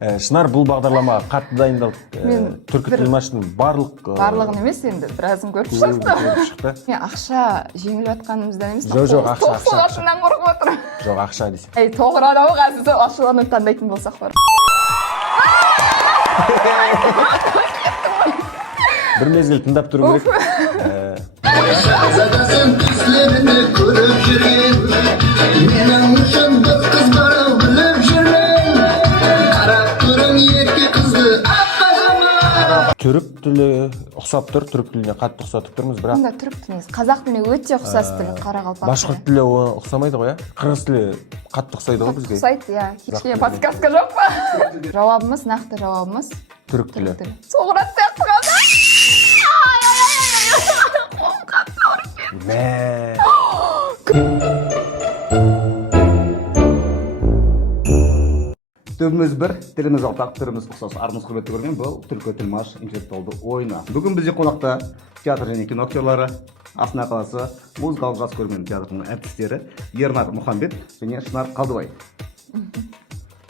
Шынар бұл бағдарламаға қатты дайындалып, түркі тілмаштың барлығын емес, енді біразын көріп шықты. Мен ақша жеңіл жатқанымыздан емес, тоқсылғатынан қорқып отыр. Жоқ, ақша десе. Тоғыр анау қазір ашыланы таңдайтын болсақ бар. Бір мезгіл тыңдап тұру керек. Шахзадасын түслеріне көріп жүрген, менің ұшындық қыз барау біліп жүрмен. Қарап тұрым ерке қызды аппажама. Түрік тілі ұқсап тұр, түрік тіліне қатты ұқсатып тұрмыз, бірақ... Онда түрік тілі, қазақ тіліне өте ұқсас тілі, қарақалпақ тілі. Башқұрт тілі ұқсамайды ғой, қырғыз тілі қатты ұқсайды ғой бізге. Ұқсайды, иә. Кешке подсказка жоқ па? Жауабымыз, нақты жауабымыз түрік тілі. Соғырат сияқты қалды. Түбіміз бір, тіліміз ортақ, түріміз ұқсас, арымыз құрметті көрген бұл түркі тілмаш интеллектуалды ойыны. Бүгін бізде қонақта театр және кино актерлары, Астана қаласы музыкалық жас көрермен театрының әртістері Ернар Мұхамбет және Шынар Қалдыбай.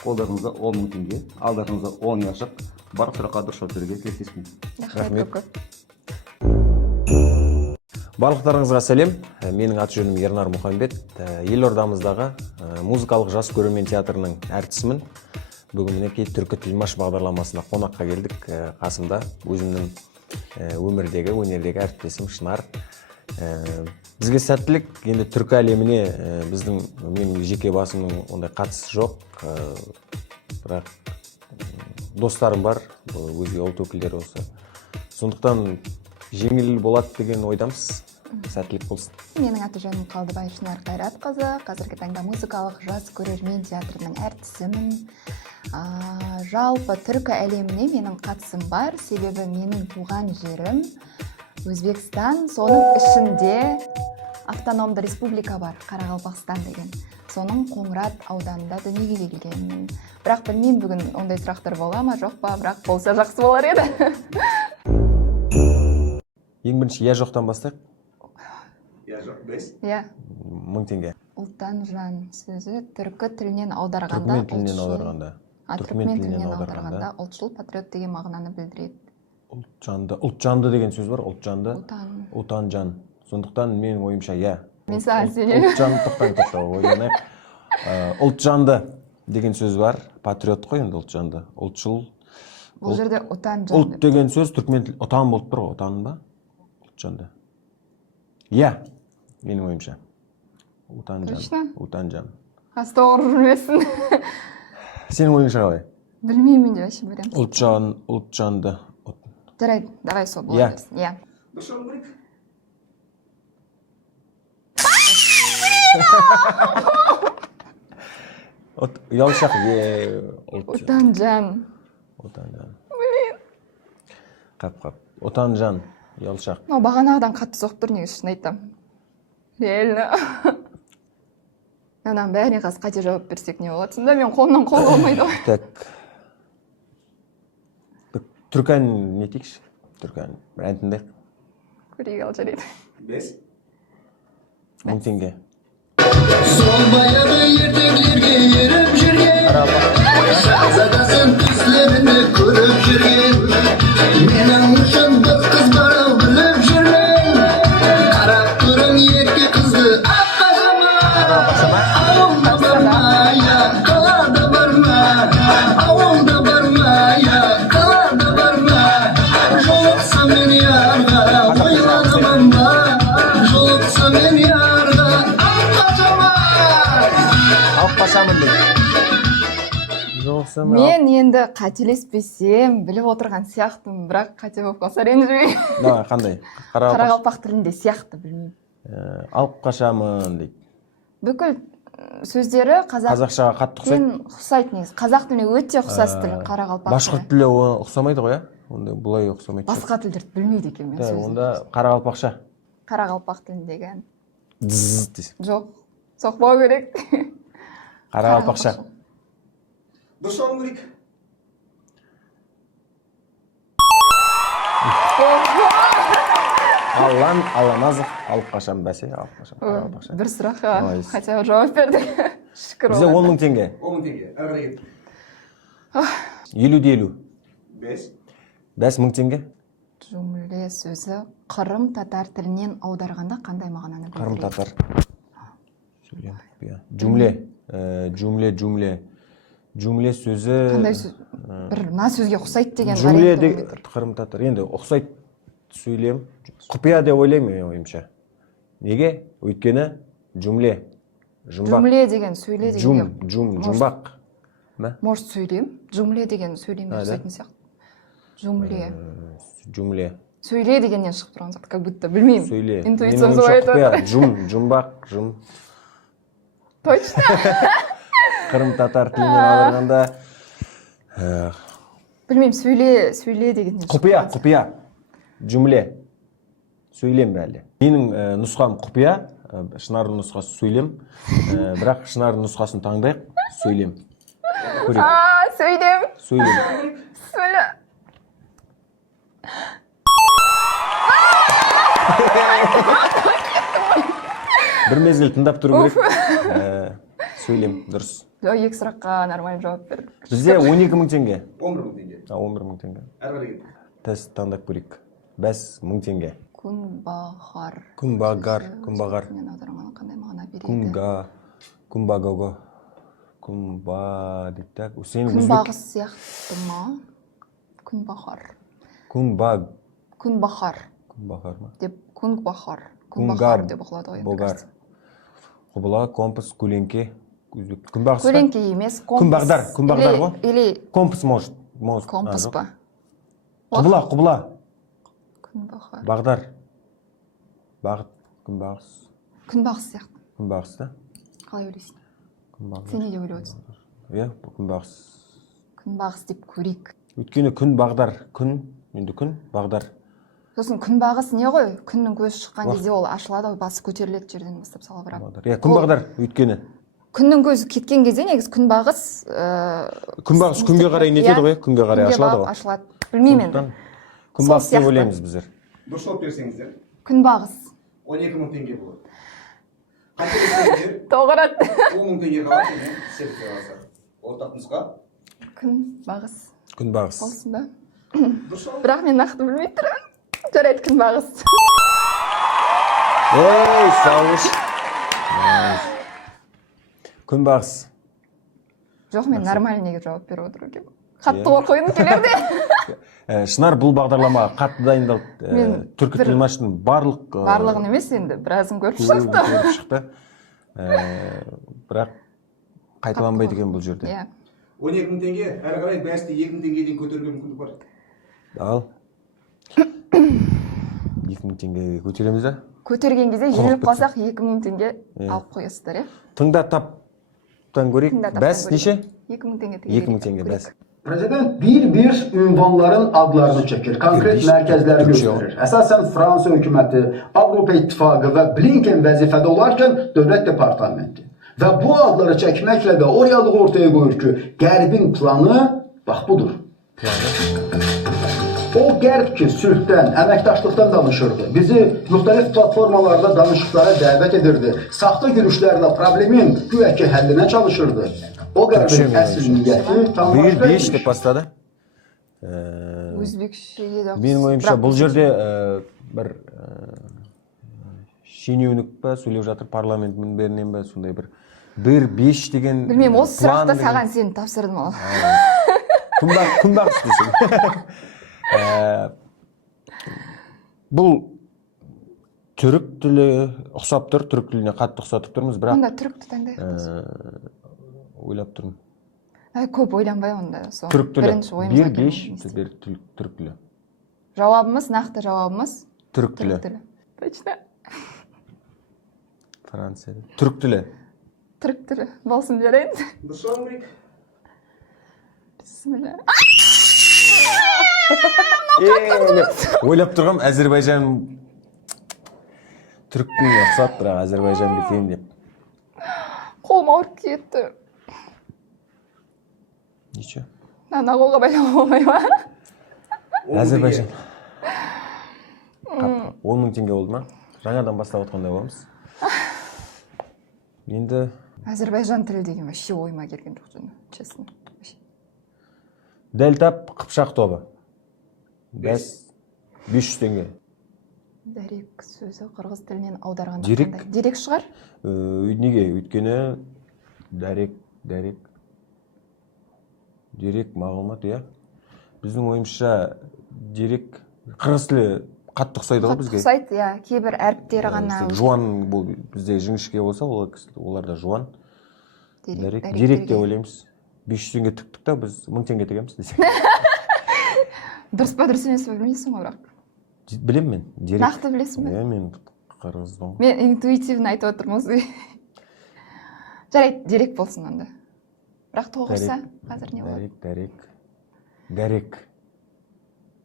Қолдарыңызда 10 мың теңге, алдарыңызда 10 яшық, барлық сұраққа дұрыс жауап беруге тілектеспін. Рахмет. Барлықтарыңызға сәлем. Менің аты жөнім Ернар Мұхамбет. Елордамыздағы музыкалық жас көрермен театрының әртісімін. Бүгін мінекей түркі тілмаш бағдарламасына қонаққа келдік. Қасымда өзімнің өмірдегі, өнердегі әріптесім Шынар. Бізге сәттілік, енді түркі әлеміне менің жеке басымның ондай қатысы жоқ. Бірақ достарым бар, өзге ұлт өкілдері осы. Сондықтан жеңіл болады деген ойдамыз. Сәттілік болсын. Менің аты жөнім Қалдыбай Шынар Қайратқызы. Қазіргі таңда музыкалық жас көрермен театрының әртісімін. Жалпы түркі әлеміне менің қатысым бар, себебі менің туған жерім Өзбекстан, соның ішінде автономды республика бар, Қарақалпақстан деген. Соның Қоңырат ауданында дүниеге келгенмін. Бірақ білмеймін, бүгін ондай сұрақтар бола ма, жоқ па, бірақ болса жақсы болар еді. Ең бірінші я жоқтан бастайық. Я жоқ, 5? Иә. 1000 теңге. Ұлттан жан сөзі түркі тілінен аударғанда, Түркмен тілінен аударғанда. Түркмен тілінен аударғанда ұлтшыл патриот деген мағынаны білдіреді. Ұлтжанды деген сөз бар, ұлтжанды. Отан жан. Сондықтан менің ойымша я. Мен саған сенемін. Ұлтжанды тоқтаңыз, ойланайық. Ұлтжанды деген сөз бар, патриот қой енді ұлтжанды. Ұлтшыл. Бұл жерде отан жан. Ұлт деген сөз түркмен тіл, отан болып тұр ғой, отан ба? Ұлтжанды. Я, менің ойымша. Отан жан. Точно? Отан жан. Астауыр жүрмесін. Сенің ойыңша қалай? Білмеймін де вообще білемін. Ұлтжанды. Жарайды, давай сол бола берсін. Иә. Дұршауым көрек? Ұялшақ, Отан жан. Отан жан. Қап. Отан жан, ұялшақ. Бағанағыдан қатты соқып тұр, негізі шын айтам. Реально. Анан бәріне қаз қате жауап берсек не болады? Сонда мен қолымнан қол болмайды ғой. Так. Түркі ән не тейікші? Түркі ән. Бір ән тыңдайық. Көрейік ал жарайды. 5? 1000 теңге. Сол баяғы ертегілерге еріп жүрген, шахзадасын түслеріне көріп жүрген, менің ұшындық қыз барау біліп жүрмен. Қарап тұрым ерке қызды аппажама. Ауылда барма, я қалада барма. Ауылда барма, я қалада барма. Жолықса мен ярға ойладыман ба. Жолықса мен ярға аппажама. Алып дейді. Мен енді қателеспесем, біліп отырған сияқтымын, бірақ қате болып қалса ренжімей. Қандай? Қарақалпақ тілінде сияқты білмеймін. Алып қашамын дейді. Бүкіл сөздері қазақшаға қатты ұқсайды негізі. Қазақ тіліне өте ұқсас тіл Қарақалпақ тілі. Башқұрт тілі ұқсамайды ғой, онда бұлай ұқсамайды. Басқа тілдерді білмейді екен мен сөзін. Онда Қарақалпақша. Қарақалпақ тіліндегі ән. Жоқ. Соқпау керек. Қарақалпақша. Дұршауым көрек? Аллан азық, алып қашам бәсе, алып қашам. Бір сұраққа хотя бы жауап бердік. Шүкір Бізде 10 мың теңге. 10 мың теңге, әрі қарай кет. 50-50. 5 5 мың теңге. Жумле сөзі қырым татар тілінен аударғанда қандай мағынаны Қарым білдіреді? татар. Сөйлем құпия. Жумле. Жумле сөзі. Қандай сөз? Бір мына сөзге ұқсайды деген Жумле вариант де болуы керек. қарым татар. Енді ұқсайды сөйлем. Құпия деп ойлаймын мен ойымша. Неге? Өйткені жумле. Жұмбақ. Жумле деген сөйле деген. Жұмбақ. Может сөйлем? Жумле деген сөйлемге ұқсайтын сияқты. Жумле. Жумле. Сөйле дегеннен шығып тұрған сияқты, как будто білмеймін. Сөйле. Интуициям солай айтып отыр. Жұмбақ, жум. Точно. Қырым татар тілінен аударғанда Білмеймін, сөйле дегеннен құпия. Жумле. Сөйлем бәлі. Менің нұсқам құпия, Шынардың нұсқасы сөйлем. Бірақ Шынардың нұсқасын таңдайық, сөйлем. Сөйлем. Сөйле. Бір мезгіл тыңдап тұру керек. Сөйлем, дұрыс. Екі сұраққа нормально жауап бер. Бізде 12 мың теңге. 11 мың теңге. 11 мың теңге. Әрі Тест таңдап көрейік. 5 мың теңге. Күнбағар. Күнбағар. Тілінен аударғанда қандай мағына береді? Күнбағого. Күнба дейді. Күнбағыс сияқты ма? Күнбағар. Күнбағар. Күнбағар ма? Деп күнбағар. Күнбағар деп оқылады ғой. Болгар. Құбыла, компас, көлеңке. Күнбағыс па? Көлеңке емес, компас. Күнбағдар ғой? Или Компас может. компас па? Құбыла. Күнбағар. Бағдар. Бағыт. Күнбағыс. Күнбағыс сияқты. Күнбағыс да? Қалай ойлайсың? Күнбағдар. Сен не деп ойлап отырсың? Иә, күнбағыс. Күнбағыс деп көрейік. Өйткені күн бағдар. Енді күн бағдар. Сосын күнбағыс не ғой? Күннің көзі шыққан кезде ол ашылады, басы көтеріледі жерден бастап салбырап. Иә, күн бағдар өйткені. Күннің көзі кеткен кезде негізі күнбағыс Күнбағыс күнге қарай нетеді ғой? Күнге қарай ашылады ғой. Ашылады. Білмеймін енді. Күнбағыс деп ойлаймыз біздер. Дұрыс жауап берсеңіздер, Күнбағыс. 12 мың теңге болады. Қателессеңіздер, Тоғырат. 10 мың теңге қалады, мен сервиске қаласам. Ортақ нұсқа. Күнбағыс. Күнбағыс. Болсын ба? Дұрыс жауап. Бірақ мен нақты білмей тұрмын. Жарайды, күнбағыс. Ей, сауыш. Күнбағыс. Жоқ, мен нормальныйға жауап беріп отыру керек. Қатты қорқойын келерде. Шынар бұл бағдарламаға қатты дайындалды. Мен Түркі тілмаштың барлығын емес енді, біразын көріп шықты. Бірақ қайталанбайды екен бұл жерде. 12 мың теңге, әрі қарай бәсті 2 мың теңге дейін көтеруге мүмкіндік бар. Ал. 2 мың теңге көтереміз да? Көтерген кезде жеңіліп қалсақ 2 мың теңге алып қоясыздар, Тыңда таптан көрейік. Бәс неше? 2 мың теңге. 2 мың теңге бәс. Prezident bir ünvanların adlarını çəkir, konkret mərkəzləri göstərir. Əsasən Fransa hökuməti, Avropa İttifaqı və Blinken vəzifədə olarkən Dövlət Departamenti. Və bu adları çəkməklə də o reallığı ortaya qoyur ki, Qərbin planı bax budur. O Qərb ki, sülhdən, əməkdaşlıqdan danışırdı. Bizi müxtəlif platformalarda danışıqlara dəvət edirdi. Saxta görüşlərlə problemin güya ki, həllinə çalışırdı. O Qərbin əsl niyyəti tam başqa Беш деп бастады. Өзбекше де. Менің ойымша бұл жерде бір шенеунік па сөйлеп жатыр парламент мінберінен ба сондай бір беш деген Білмеймін, осы сұрақты саған сен тапсырдым ол. Күнбағыс дейсің. Бұл түрік тілі ұқсап тұр, түрік тіліне қатты ұқсатып тұрмыз, бірақ Онда түрікті таңдайық. ойлап тұрмын. Көп ойланбай онда. Түрік тілі. Бірінші ойымызға Бір беш келген. түрік тілі. Жауабымыз, нақты жауабымыз Түрік тілі. Точно. Франция. Түрік тілі. Түрік тілі. Болсын жарайды. Дұрыс жауап берейік. Бисмилля. Ойлап тұрғам Әзербайжан түрік тіліне ұқсап, бірақ Әзербайжан бекем деп. Қолым ауырып кетті. Неше? Ана қолға байлауға болмай ма? Әзербайжан. 10 мың теңге болды ма? Жаңадан бастап отқандай боламыз. Енді Әзербайжан тілі деген вообще ойыма келген жоқ, честно. Дәл тап қыпшақ тобы. Бәс 500 теңге. Дәрек сөзі қырғыз тілінен аударғанда Дерек? қандай? Дерек шығар? Неге? Өйткені дерек мағлұмат, иә. Біздің ойымызша дерек қырғыз тілі қатты ұқсайды ғой бізге. Ұқсайды, иә. Кейбір әріптері ғана. Жуан бұл бізде жіңішке болса, оларда жуан. Дерек Дерек деп ойлаймыз. 500 теңге тіктік та біз 1000 теңге тігеміз десек. Дұрыс па дұрыс емес па білмейсің ғой бірақ. Білем мен. Дерек. Нақты білесің бе? Иә, мен қырғызбын. Мен интуитивно айтып отырмын осы. Жарайды, дерек болсын онда. Бірақ тоғырса, қазір не болады? Дәрек.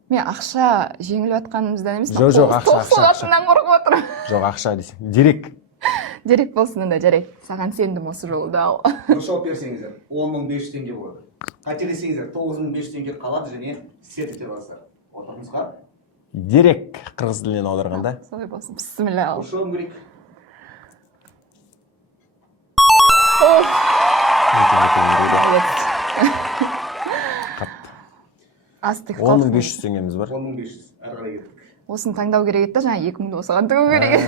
Мен ақша жеңіліп жатқанымыздан емес, Жоқ, ақша. тоқсылатыннан қорқып отырмын. Жоқ, ақша десең. Дерек. Дерек болсын онда, жарайды. Саған сендім осы жолда. Дұрыс берсеңіздер 10.500 теңге болады. Қателесеңіздер 9.500 теңге қалады және сет ете аласыздар. Отырыңызға. Дерек қырғыз тілінен аударғанда. Солай болсын. Бісміллә. Ошуым керек. Астық 10.500 теңгеміз бар. 10.500. Әрі қарай кеттік. Осыны таңдау керек еді да, жаңа 2000-ді осыған тігу керек еді.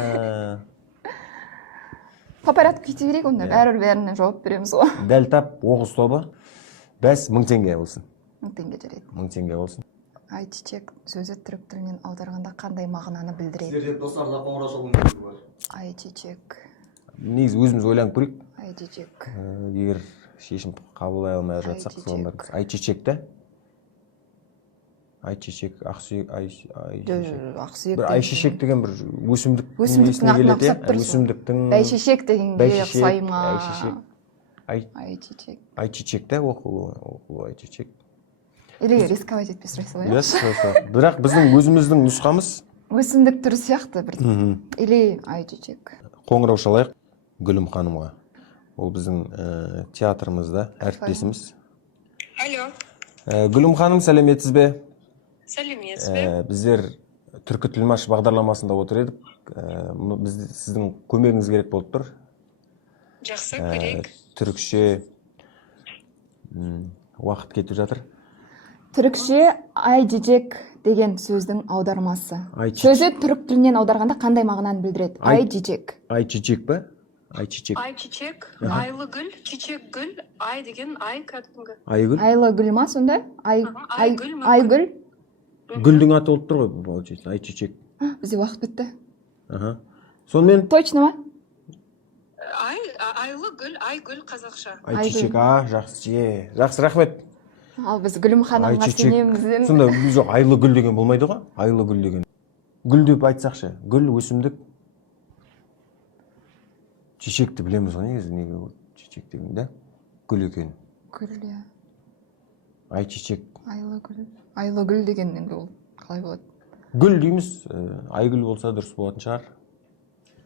По порядку кете берейік онда, бәріне жауап береміз ғой. Дәл тап Оғыз тобы. Бәс 1000 теңге болсын. 1000 теңге жарайды. 1000 теңге болсын. Айчичек сөзі түрік тілінен аударғанда қандай мағынаны білдіреді? Сіздерде достарла қоңырау шалу мүмкіндігі бар. Айчичек. Негізі өзіміз ойланып көрейік. Айчичек. Егер шешім қабылдай алмай жатсақ, соған бар. Айчичек та. Айчичек, ақсүйек, Ақсүйек. бір айшешек деген бір өсімдіктің Өсімдіктің атын келеді, ұқсап тұрсың. өсімдіктің Бәйшешек дегенге ұқсай ма? Айчичек. Айчичек. Айчичек та, оқылу айчичек. Или рисковать етпей сұрай салайық. Yes, бірақ біздің өзіміздің нұсқамыз Өсімдік түрі сияқты бір. Или айчичек. қоңырау шалайық Гүлім ханымға. Ол біздің театрымызда әріптесіміз. Алло, Гүлім ханым, сәлеметсіз бе? сәлеметсіз бе? Біздер түркі тілмаш бағдарламасында отыр едік. Сіздің көмегіңіз керек болып тұр. Жақсы, керек. Түрікше уақыт кетіп жатыр. Түрікше айчичек деген сөздің аудармасы. Айчичек. Сөзі түрік тілінен аударғанда қандай мағынаны білдіреді? Айчичек. Айчичек па? Айчичек. Ай чечек, айлы гүл, чечек гүл, ай деген ай кәдімгі. Айгүл. Айлы гүл ма сонда? Айгүл мүмкін. Айгүл. Гүлдің аты болып тұр ғой, получается. Айчичек. Бізде уақыт бітті. Сонымен Точно ма? Айлы гүл, айгүл қазақша. айчичек. Жақсы. Жақсы, рахмет. Ал біз Гүлім ханымға сенеміз. Сонда жоқ, айлы гүл деген болмайды ғой? Айлы гүл деген. Гүл деп айтсақшы. Гүл, өсімдік. Чечекті білеміз ғой негізі, неге ол чечек деген да? Гүл екен. Гүл, иә. Айчичек. Айлы гүл. Айлы гүл деген енді ол қалай болады? Гүл дейміз, айгүл болса дұрыс болатын шығар.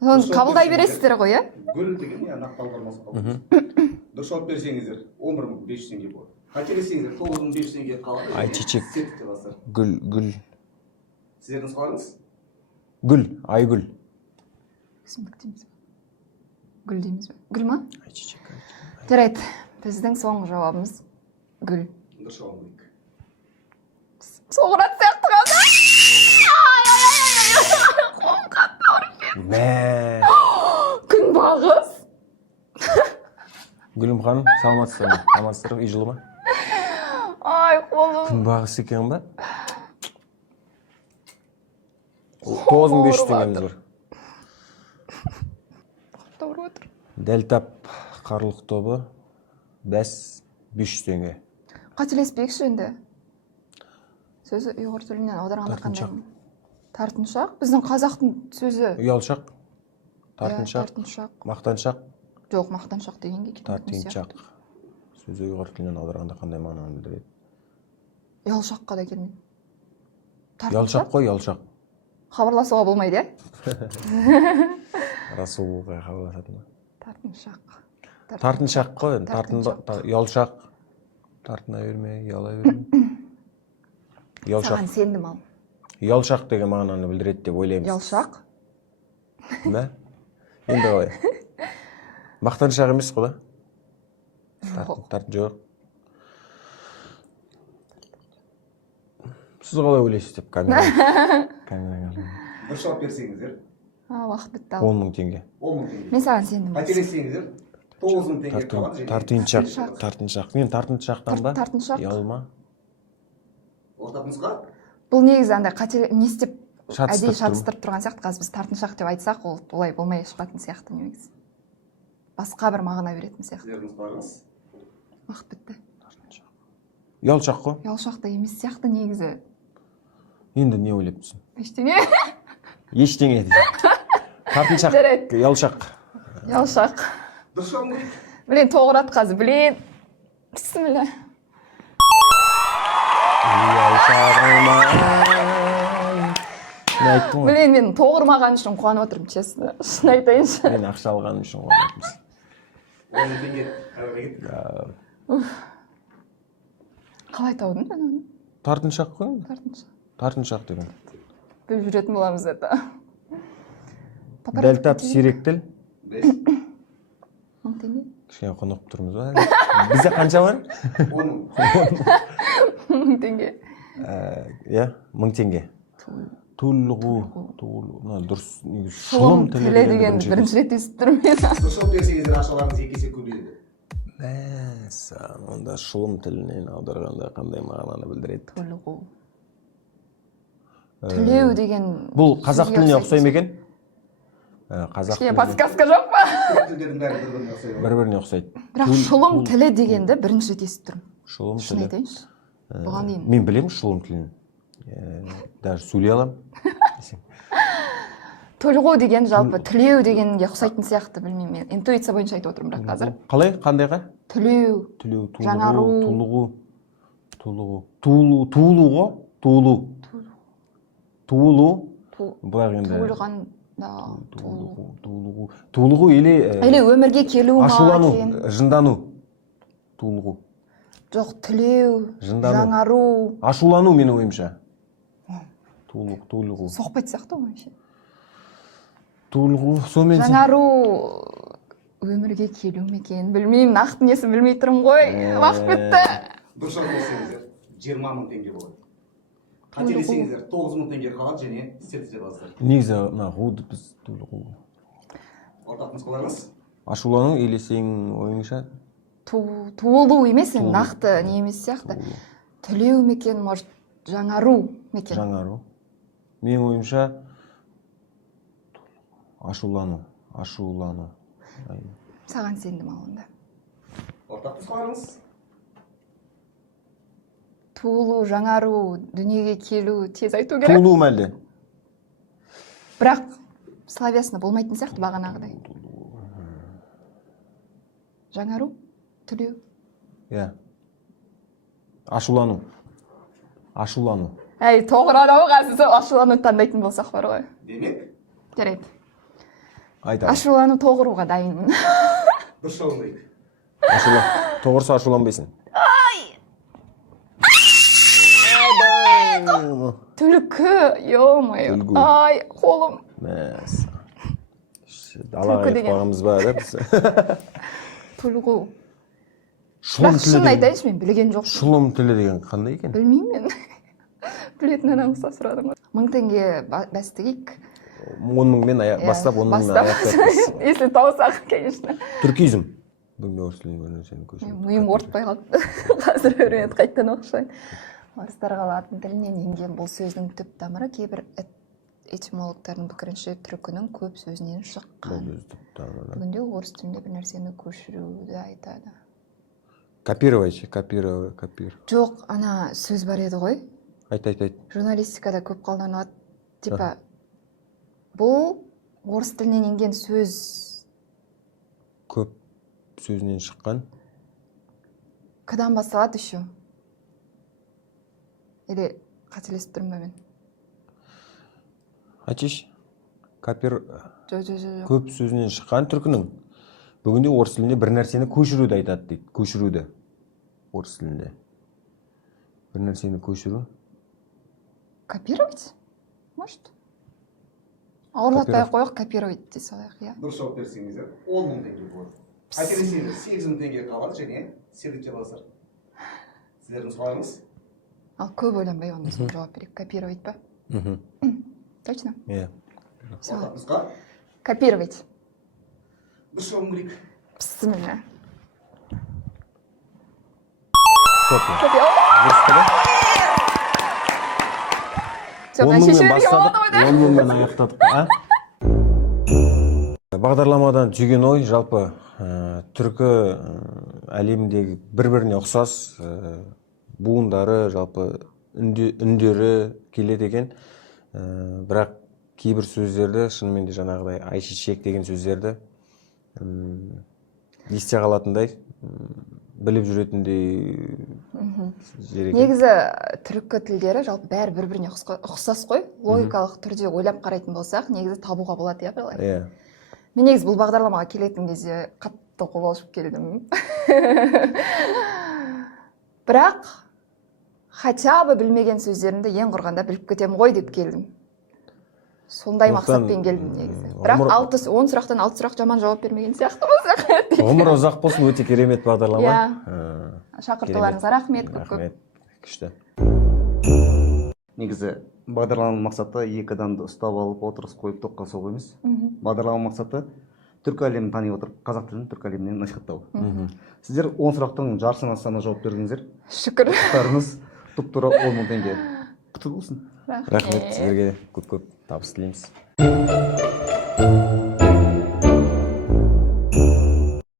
Соны қабылдай бересіздер ғой, иә? Гүл деген нақты аудармасы қабылдайсыз. Дұрыс жауап берсеңіздер 11.500 теңге болады. Қателесеңіздер 9.500 теңге қалады. Айчичек. Сет ете аласыздар. Гүл. Сіздердің сұрағыңыз? Гүл, айгүл. Өсімдік дейміз бе? Гүл дейміз бе? Гүл ма? Айчичек. Жарайды. Біздің соңғы жауабымыз гүл. Дұрыс жауап берейік. Соғырат сияқты қалды. Қолым қатты ауырып. Мә. Күнбағыс. Гүлім ханым, саламатсыздар ма? Үй жылы ма? Ай, қолым. Күнбағыс екен ба? 9500 теңгеміз бар. Қатты ауырып отыр. Дәл тап қарлық тобы бәс 500 теңге. Қателеспейікші енді. Сөзі ұйғыр тілінен аударғанда қандай? Тартыншақ. Біздің қазақтың сөзі. Ұялшақ, тартыншақ, Тартыншақ. мақтаншақ, Жоқ, мақтаншақ дегенге кететін тартыншақ. Сөзі ұйғыр тілінен аударғанда қандай мағынаны білдіреді? Ұялшаққа да келмейді. Ұялшақ қой, ұялшақ. Хабарласуға болмайды, иә? Расулға хабарласады ма? Тартыншақ. Тартыншақ қой, ұялшақ. Тартына берме, ұяла берме. Саған сендім ал. Ұялшақ деген мағынаны білдіреді деп ойлаймыз. Ұялшақ? Мә? Енді қалай? Мақтаншақ емес қой да? Жоқ. Жоқ. Сіз қалай ойлайсыз деп камераға. Бір жауап берсеңіздер. Уақыт бітті 10 мың теңге. 10 мың теңге. Мен саған сендім. Қателессеңіздер 9 мың теңге қалады. Тартыншақ. Мен тартыншақтан ба? Тартыншақ. Ұялма. Ортақ нұсқа? Бұл негізі андай не істеп әдейі Шатыстырып шатыстырып тұрған сияқты. Қазір біз тартыншақ деп айтсақ, ол олай болмай шығатын сияқты негізі. Басқа бір мағына беретін сияқты. Сіздердің нұсқаларыңыз? Уақыт бітті. Ұялшақ қой. Ұялшақ та емес сияқты негізі. Енді не ойлап тұрсың? Ештеңе. Ештеңе дейді. Тартыншақ, Жарайды. ұялшақ. Ұялшақ. Дұрыс жауап ма? Блин, тоғырат қазір, блин. Бісміллә. Ұялшағыма. Не айттың ғой? Блин, мен тоғырмаған үшін қуанып отырмын, честно. Шын айтайыншы. Мен ақша алғаным үшін қуанатынбыз. 10 мың теңге қарап Қалай таудың жаңа оны? Тартыншақ қой? Тартыншақ. Тартыншақ деген. Біліп жүретін боламыз это. Дәл тап сирек тіл. 5 10 теңге. Кішкене құнығып тұрмыз ба? Бізде қанша бар? 10 мың. 10 теңге. Иә, 1000 теңге. Тулғу. Дұрыс. Шылым тілі деген бірінші рет естіп тұрмын мен. Дұрыс жауап берсеңіздер ақшаларыңыз 2 есе көбейеді. Онда шылым тілінен аударғанда қандай мағынаны білдіреді? Тулғу. Тілеу деген... Бұл қазақ тіліне ұқсай ма екен? Қазақ тіліне... Подсказка жоқ па? Тілдердің бәрі бір-біріне ұқсайды. Бір-біріне ұқсайды. Бірақ шылым тілі дегенді бірінші рет естіп тұрмын. Шылым Шын тілі. айтайыншы. Бұған дейін. Мен білемін шылым тілін. Даже сөйлей аламын. Тулғу деген жалпы тілеу дегенге ұқсайтын сияқты, білмеймін мен. Интуиция бойынша айтып отырмын бірақ қазір. Қалай? Қандайға? Тілеу. Тілеу, Жаңару. Туылу. Бұлар енді... Туылғанда. Туылғу или... Или өмірге келу ма? Ашулану, жындану. Туылғу. Жоқ, тілеу, жаңару. Ашулану менің ойымша. Туылғу. Соқпайды сияқты ойымша. Туылғу, сонымен сен... Жаңару өмірге келу ме екен? Білмеймін, нақты несін білмей тұрмын ғой. Уақыт бітті. Дұрыс жауап берсеңіздер 20 мың теңге болады. Қателесеңіздер 9 мың теңге қалады және істерді жазасыздар. Негізі мына ғуды біз туылғу. Ортақ нұсқаларыңыз? Ашулану или сенің ойыңша? Туылу емес, нақты не емес сияқты. Тілеу ме екен, может, жаңару ме екен? Жаңару. Менің ойымша ашулану. Саған сендім алында. Ортақ нұсқаларыңыз? Туылу, жаңару, дүниеге келу, тез айту керек. Туылу мәлде. Бірақ славясно болмайтын сияқты бағанағыдай. Жаңару, тілеу. Иә. Ашулану. Әй, тоғырады оғасы, сол ашулану таңдайтын болсақ бар ғой. Демек? Жарайды. Айтамын. Ашулану тоғыруға дайынмын. Дұрыс жауап берейік. Тоғырса ашуланбайсың. Түлкі, ё-моё. Түлкі. Ай, қолым. Мәс. Далаға кетіп қалғанбыз ба, да? Түлғу. Шылым Бірақ тілі шын деген... айтайыншы, мен білген жоқпын. Шылым тілі деген қандай екен? Білмеймін мен. Білетін адамға сұрадым ғой. 1000 теңге бәстігейік. 10 мыңмен бастап, 10 мыңмен аяқтаппыз. Если таусақ, конечно. Түркизм. Бүгінде орыс тіліне бір нәрсені көшіріп. Миым орытпай қалды. Қазір үйренеді, қайттан оқышайын. Орыстарға латын тілінен енген бұл сөздің түп тамыры кейбір этимологтардың пікірінше түркінің көп сөзінен шыққан. Бүгінде орыс тілінде бір нәрсені көшіруді айтады. Копировать. Жоқ, ана сөз бар еді ғой. Айт. Журналистикада көп қолданылады. Типа, бұл орыс тілінен енген сөз. Көп сөзінен шыққан. Қадан басталады еще? Или қателесіп тұрмын ба мен? Айтшы. Жоқ. Көп сөзінен шыққан түркінің. Бүгінде орыс тілінде бір нәрсені көшіруді айтады дейді. Көшіруді. Орыс тілінде. Бір нәрсені көшіру. Копировать? Может? Ауырлатпай қойық, копировать дей салайық, иә. Дұрыс жауап берсеңіздер 10 мың теңге болады. Қателесеңіздер 8 мың теңге қалады және серік жалғасыр. Сіздердің сұрағыңыз? Ал көп ойланбай онда соны жауап берейік. Копировать па? Точно? Иә. Все. Нұсқа Копировать. бір шоғым керек. Бісміллә. бастадық, 10 мыңмен аяқтадық. Бағдарламадан түйген ой жалпы түркі әлеміндегі бір-біріне ұқсас буындары, жалпы үндері келеді екен. Бірақ кейбір сөздерді, шынымен де жаңағыдай айшешек деген сөздерді есте қалатындай, біліп жүретіндей жер екен. Негізі түркі тілдері жалпы бәрі бір-біріне ұқсас қой. Логикалық түрде ойлап қарайтын болсақ, негізі табуға болады, иә, былай. Иә. Мен негізі бұл бағдарламаға келетін кезде қатты қобалжып келдім. Бірақ хотя бы білмеген сөздерімді ең құрғанда біліп кетемін ғой деп келдім. Сондай мақсатпен келдім негізі. Бірақ 10 сұрақтан 6 сұрақ жаман жауап бермеген сияқты болсақ. Ғұмыр ұзақ болсын, өте керемет бағдарлама. Иә. Шақыртуларыңызға рахмет, көп-көп. Күшті. Негізі бағдарламаның мақсаты екі адамды ұстап алып отырыс қойып тоққа соғу емес. Бағдарламаның мақсаты түркі әлемін тани отырып, қазақ тілін түркі әлемінен насихаттау. Сіздер 10 сұрақтың жартысынан астамына жауап бердіңіздер. Шүкір. Құттықтарыңыз тұп-тура 10 мың теңге. Құтты болсын. Рахмет, сіздерге көп-көп табыс тілейміз.